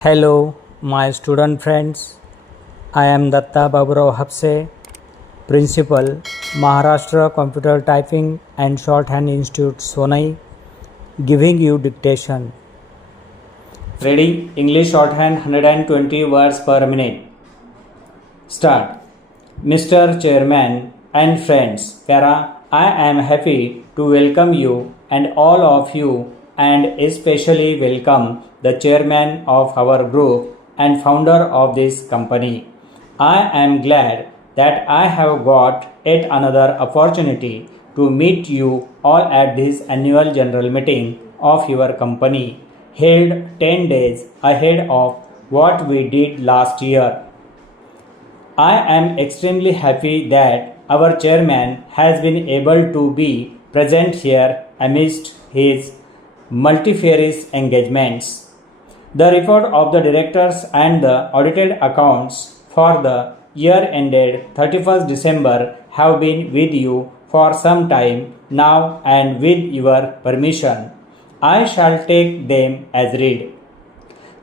Hello, my student friends. I am Datta Baburao Hapse, Principal, Maharashtra Computer Typing and Shorthand Institute, Sonai, giving you dictation. Reading English Shorthand 120 words per minute. Start. Mr. Chairman and friends, Para, I am happy to welcome you and all of you, and especially welcome the chairman of our group and founder of this company. I am glad that I have got yet another opportunity to meet you all at this annual general meeting of your company, held 10 days ahead of what we did last year. I am extremely happy that our chairman has been able to be present here amidst his multifarious engagements. The report of the directors and the audited accounts for the year ended 31st December have been with you for some time now, and with your permission, I shall take them as read.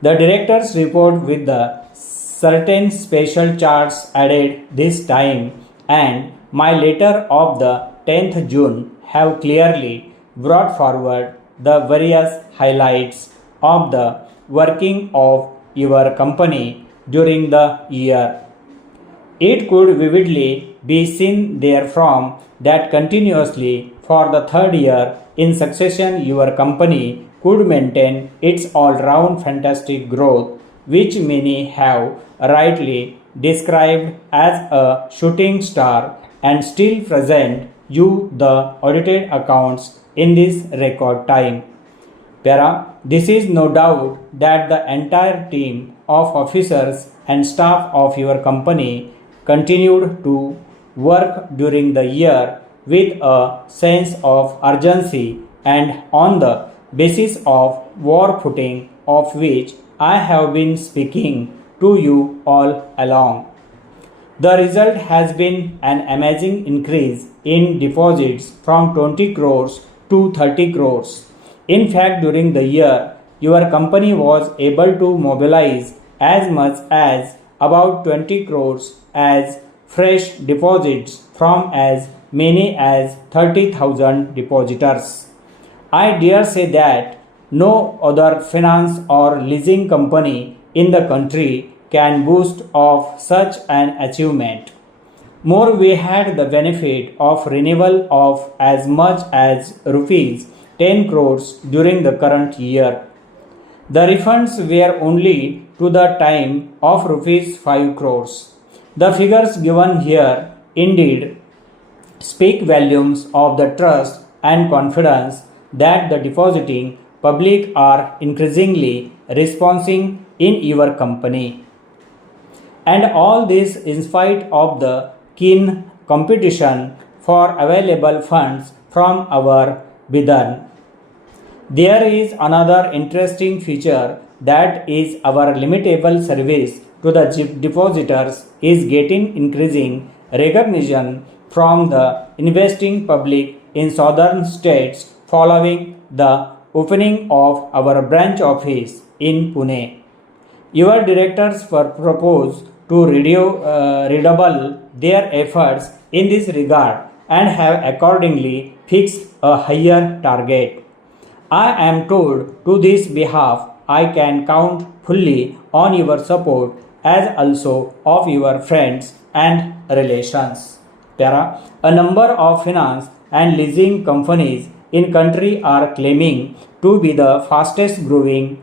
The directors report with the certain special charts added this time, and my letter of the 10th June have clearly brought forward the various highlights of the working of your company during the year. It could vividly be seen therefrom that continuously for the third year in succession your company could maintain its all-round fantastic growth, which many have rightly described as a shooting star, and still present you the audited accounts in this record time. Para, this is no doubt that the entire team of officers and staff of your company continued to work during the year with a sense of urgency and on the basis of war footing, of which I have been speaking to you all along. The result has been an amazing increase in deposits from 20 crores to 30 crores. In fact, during the year, your company was able to mobilize as much as about 20 crores as fresh deposits from as many as 30,000 depositors. I dare say that no other finance or leasing company in the country can boast of such an achievement. More, we had the benefit of renewal of as much as rupees 10 crores during the current year. The refunds were only to the time of rupees 5 crores. The figures given here indeed speak volumes of the trust and confidence that the depositing public are increasingly responding in your company. And all this in spite of the keen competition for available funds from our bidder. There is another interesting feature, that is our limitable service to the depositors is getting increasing recognition from the investing public in southern states following the opening of our branch office in Pune. Your directors propose to redouble their efforts in this regard and have accordingly fixed a higher target. I am told to this behalf I can count fully on your support as also of your friends and relations. Para, a number of finance and leasing companies in country are claiming to be the fastest growing.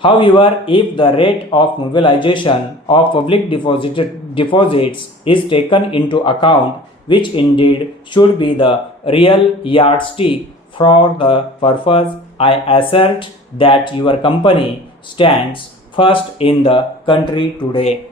However, if the rate of mobilization of public deposits is taken into account, which indeed should be the real yardstick for the purpose, I assert that your company stands first in the country today.